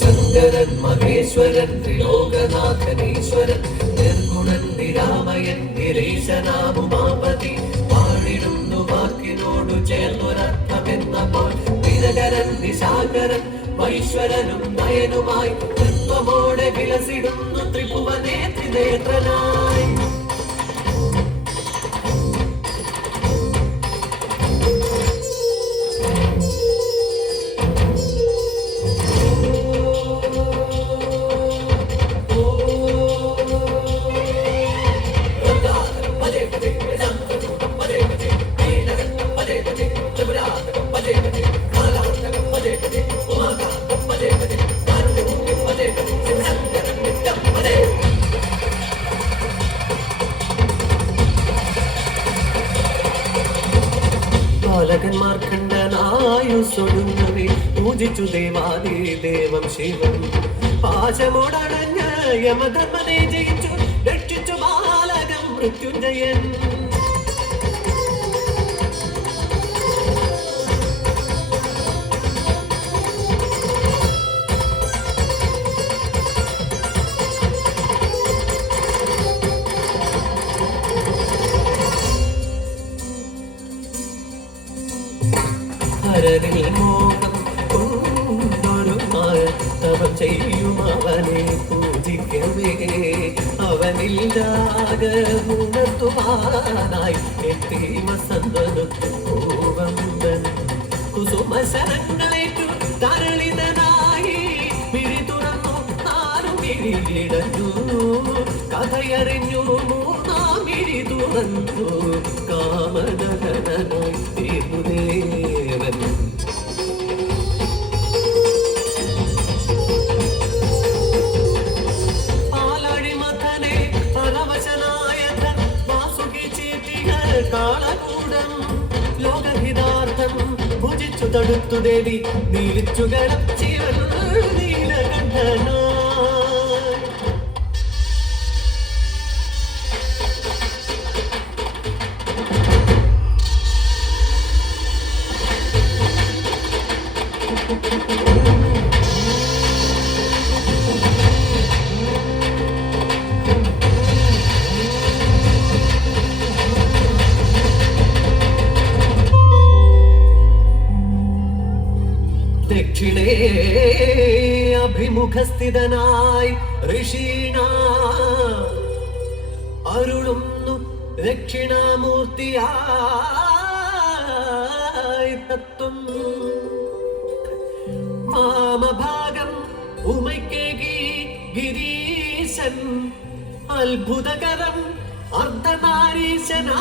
ശങ്കരൻ മഹേശ്വരൻ ത്രിലോകനാഥനീശ്വരൻ നിർഗുണൻ നിരാമയൻ നിരീശനാമുമാപതി പാടിടുന്നു വാക്കിനോടു ചേർന്നൊരർത്ഥമെന്നപ്പോൾ ദിനകരൻ നിശാകരൻ വൈശ്വരനും നയനുമായി തത്വമോടെ വിലസിടുന്നു ത്രിഭുവനേ ത്രിനേത്രനായി. ബാലകന്മാർക്കണ്ടനായുസൊടുങ്ങവേ പൂജിച്ചു ദേവാദി ദേവം ശിവം പാശമോടണഞ്ഞ യമധർമ്മനെ ജയിച്ചു രക്ഷിച്ചു ബാലകം മൃത്യുഞ്ജയൻ. ഹരനിൽ മോഹം കൊണ്ടൊരു തവം ചെയ്യും അവനെ പൂജിക്കവേ അവനില്ലാകുണർത്തുവാനായി എത്തി വസന്തനുത്തു പൂവന്തൻ കുസുമശരങ്ങളേറ്റു തരളിതനായി പിഴി തുറന്നു നാലും പിഴിയിടഞ്ഞു കഥയറിഞ്ഞു മൂന്നാം പിഴി തുറന്നു കാമദഹനായി തീർന്നുദേവൻ. പാലാഴിമഥനെ പരവശനായഥൻ വാസുകി ചീറ്റിയ കാളകൂടം ലോകഹിതാർത്ഥം ഭുജിച്ചു തടുത്തു ദേവി നീലിച്ചു ഗണം ജീവൻ നീലകണ്ഠനായി. ദക്ഷിണേ അഭിമുഖസ്ഥിതനായി ഋഷീണ അരുളുന്നു ദക്ഷിണാമൂർത്തിയായി തത്വം. വാമഭാഗം ഉമയ്ക്കേകി ഗിരീശൻ അത്ഭുതകരം അർദ്ധനാരീശനാ